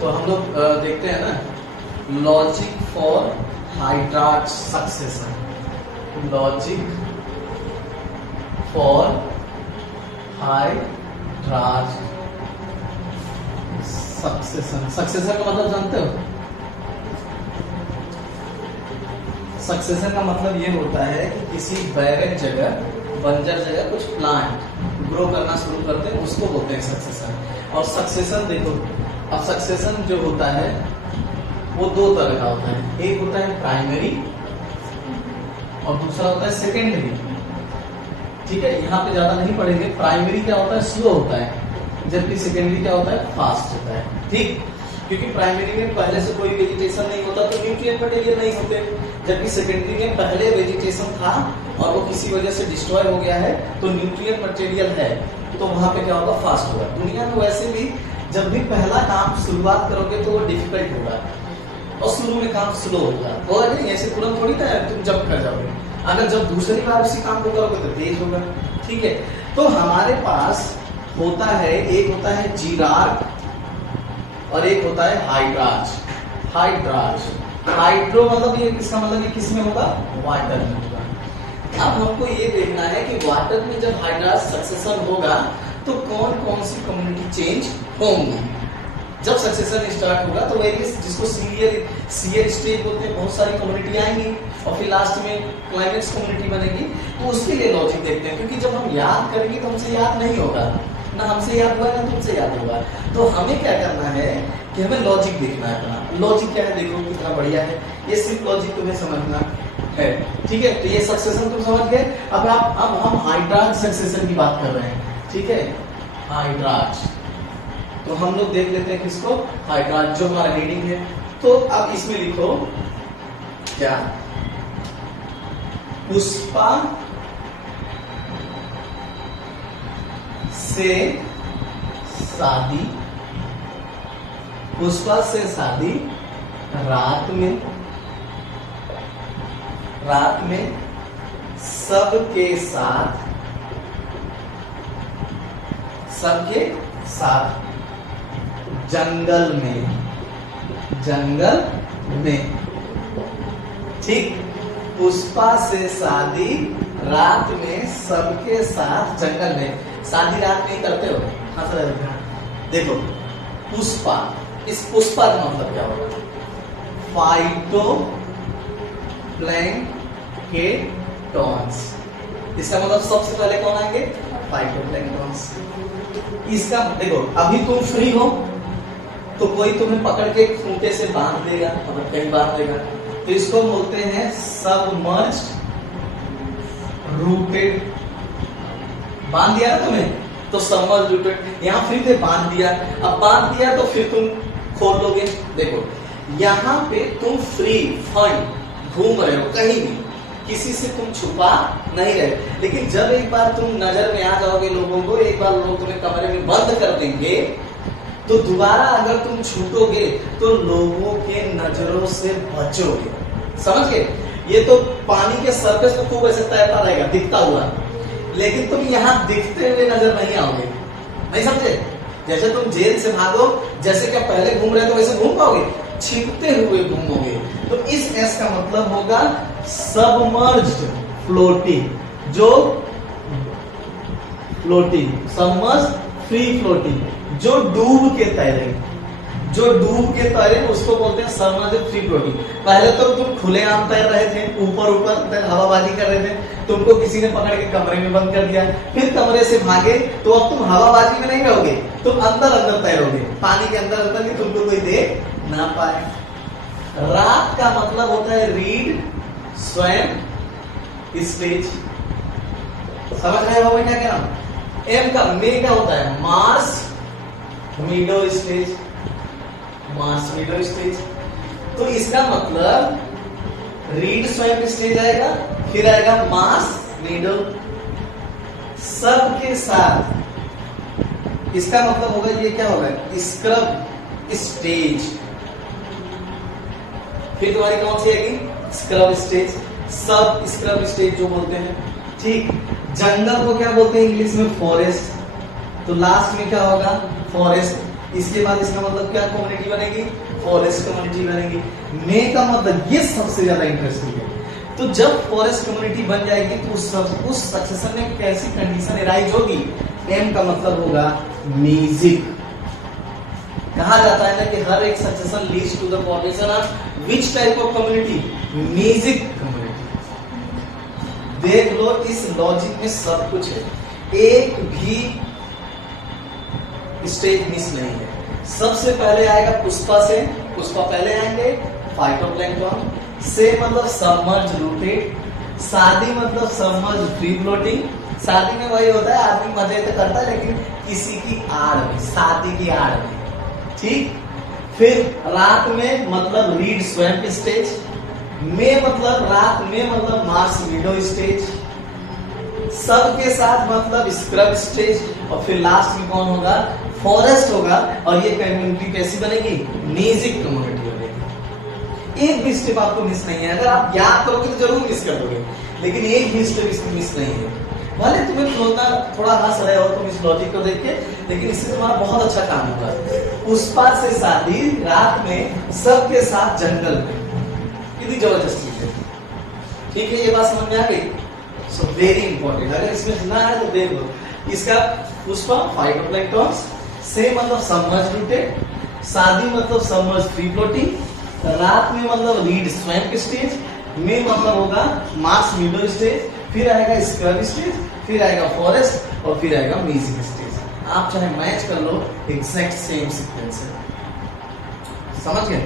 तो हम लोग देखते हैं ना, logic for hydrarch succession, logic for hydrarch succession. Succession का मतलब जानते हो? सक्सेशन का मतलब ये होता है कि किसी बैरन जगह, बंजर जगह कुछ प्लांट ग्रो करना शुरू करते हैं, उसको बोलते हैं सक्सेशन। और सक्सेशन देखो, अब सक्सेशन जो होता है वो दो तरह का होता है, एक होता है प्राइमरी और दूसरा होता है सेकेंडरी। ठीक है, यहाँ पे ज्यादा नहीं पढ़ेंगे। प्राइमरी क्या होता है? स्लो होता है, जबकि सेकेंडरी क्या होता है? फास्ट होता है। ठीक, क्योंकि प्राइमरी में पहले से कोई वेजिटेशन नहीं होता तो न्यूट्रिएंट मटेरियल नहीं होते, जबकि सेकेंडरी में पहले वेजिटेशन था और वो किसी वजह से डिस्ट्रॉय हो गया है तो न्यूट्रिएंट मटेरियल है, तो वहां पे क्या होगा? फास्ट होगा। दुनिया में वैसे भी जब भी पहला काम शुरुआत करोगे तो वो डिफिकल्ट होगा और शुरू में काम स्लो होगा, और नहीं ऐसे तुरंत थोड़ी ना तुम जब कर जाओगे। अगर जब दूसरी बार उसी काम को करोगे तो तेज होगा। ठीक है, तो हमारे पास होता है, एक होता है जीरार्ड और एक होता है हाइड्रार्च। हाइड्रार्च, हाइड्रो मतलब ये इसका मतलब ये किस में होगा? वाटर में होगा। अब हमको ये देखना है कि वाटर में जब हाइड्रार्च सक्सेशन होगा तो कौन कौन सी कम्युनिटी चेंज होंगी। जब सक्सेशन स्टार्ट होगा तो वेरियस, जिसको सीरियल स्टेज बोलते हैं, बहुत सारी कम्युनिटी आएंगी और फिर लास्ट में क्लाइमेक्स कम्युनिटी बनेगी। तो उसके लिए लॉजिक देखते हैं, क्योंकि जब हम याद करेंगे तो हमसे याद नहीं होगा, ना हमसे याद हुआ ना तुमसे याद होगा। तो हमें क्या करना है कि हमें लॉजिक देखना है अपना। लॉजिक क्या है देखो कितना बढ़िया है, ये सिर्फ लॉजिक तुम्हें समझना है। ठीक है, तो ये सक्सेशन तुम समझ गए। अब हम हाइड्रार्च सक्सेशन की बात कर रहे हैं। ठीक है, हाइड्रार्च, तो हम लोग देख लेते हैं किसको? हाइड्रार्च, जो हमारा रीडिंग है। तो अब इसमें लिखो क्या? पुष्पा से शादी, पुष्पा से शादी रात में सबके साथ जंगल में। ठीक, पुष्पा से शादी रात में सबके साथ जंगल में। शादी रात में ही करते हो? हाँ सर, देखो पुष्पा, इस पुष्पा का मतलब क्या होगा? फाइटो प्लैंकेटॉन्स। इसका मतलब सबसे पहले कौन आएंगे? फाइटो प्लैंकेटॉन्स। इसका देखो, अभी तुम फ्री हो तो कोई तुम्हें पकड़ के खूंटे से बांध देगा, मतलब कहीं बांध देगा, तो इसको बोलते हैं सबमर्ज्ड रूटेड। बांध दिया ना तुम्हें, तो सबमर्ज्ड रूटेड। यहाँ फ्री थे, बांध दिया। अब बांध दिया तो फिर तुम खोल लोगे। देखो यहाँ पे तुम फ्री फंड घूम रहे हो, कहीं भी किसी से तुम छुपा नहीं रहे। लेकिन जब एक बार तुम नजर में आ जाओगे लोगों को, एक बार लोग तुम्हें कमरे में बंद कर देंगे, तो दोबारा अगर तुम छूटोगे तो लोगों के नजरों से बचोगे। समझ गए? ये तो पानी के सरफेस पे खूब ऐसे तैरता रहेगा दिखता हुआ, लेकिन तुम यहाँ दिखते हुए नजर नहीं आओगे। नहीं समझे? जैसे तुम जेल से भागो, जैसे क्या पहले घूम रहे तो वैसे घूम पाओगे? छिपते हुए घूमोगे। तो इस एस का मतलब होगा सबमर्ज्ड फ्लोटिंग, जो फ्लोटिंग, सबमर्ज्ड फ्री फ्लोटिंग, जो डूब के तैरे, जो डूब के तैरे उसको बोलते हैं सबमर्ज्ड फ्री फ्लोटिंग। पहले तो तुम खुलेआम तैर रहे थे, ऊपर ऊपर हवाबाजी कर रहे थे, तुमको किसी ने पकड़ के कमरे में बंद कर दिया, फिर कमरे से भागे, तो अब तुम हवाबाजी में नहीं रहोगे, तुम अंदर अंदर तैरोगे, पानी के अंदर अंदर, तुमको कोई देख ना पाए। रात का मतलब होता है रीड स्वयं स्टेज। समझ रहे हो क्या कह रहा हूं? एम का मे का होता है मार्स मीडो स्टेज, मार्स मीडो स्टेज। तो इसका मतलब रीड स्वयं स्टेज आएगा, फिर आएगा मार्स मीडो सबके साथ। इसका मतलब होगा ये क्या होगा? Scrub stage. फिर तुम्हारी कौन सी आएगी? स्क्रब स्टेज, सब स्क्रब स्टेज जो बोलते हैं। ठीक, जंगल को क्या बोलते हैं इंग्लिश में? फॉरेस्ट। तो लास्ट में क्या होगा? फॉरेस्ट। इसके बाद इसका मतलब क्या कम्युनिटी बनेगी, फॉरेस्ट कम्युनिटी बनेगी। मे का मतलब ये सबसे ज्यादा इंटरेस्टिंग है। तो जब फॉरेस्ट कम्युनिटी बन जाएगी तो उस सक्सेशन में कैसी कंडीशन एराइज होगी, एम का मतलब होगा म्यूजिक। कहा जाता है ना कि हर एक succession leads to the formation of which type of community, music community. देख लो इस लॉजिक में सब कुछ है, एक भी स्टेज मिस नहीं है। सबसे पहले आएगा पुष्पा से, पुष्पा पहले आएंगे, फाइटोप्लैंक्टन से मतलब सबमर्ज रूटेड, शादी मतलब सबमर्ज फ्री फ्लोटिंग। शादी में वही होता है, आदमी मजे तो करता है लेकिन किसी की आड़ में, शादी की आड़ में, ठीक। फिर रात में मतलब रीड स्वैम्प स्टेज, में मतलब रात में मतलब मार्स विडो स्टेज, सबके साथ मतलब स्क्रब स्टेज, और फिर लास्ट में कौन होगा, फॉरेस्ट होगा। और ये कम्युनिटी कैसी बनेगी, म्यूजिक कम्युनिटी बनेगी। एक भी स्टेप आपको मिस नहीं है, अगर आप याद करोगे तो जरूर मिस कर दोगे, लेकिन एक भी स्टेप मिस नहीं है। भले तुम्हें थोड़ा हंस रहे हो तुम इस लॉजिक को देख के, लेकिन इससे तुम्हारा बहुत अच्छा काम होगा। पुष्पा से शादी, रात में सबके साथ जंगल में, कितनी जबरदस्त चीज है। ठीक है, ये बात समझ में आ गई। सो वेरी इंपॉर्टेंट, अगर इसमें सुना है तो देख लो। इसका पुष्पा फाइटोप्लैंक्टन से मतलब सबमर्ज रूटेड, शादी मतलब सबमर्ज फ्री फ्लोटिंग, रात में मतलब रीड स्वैम्प स्टेज, में मतलब होगा मार्स विडो स्टेज, फिर आएगा स्क्रब स्टेज, फिर आएगा फॉरेस्ट, और फिर आएगा म्यूजिक स्टेज। आप चाहे मैच कर लो, एग्जैक्ट सेम सीक्वेंस है। समझ गए।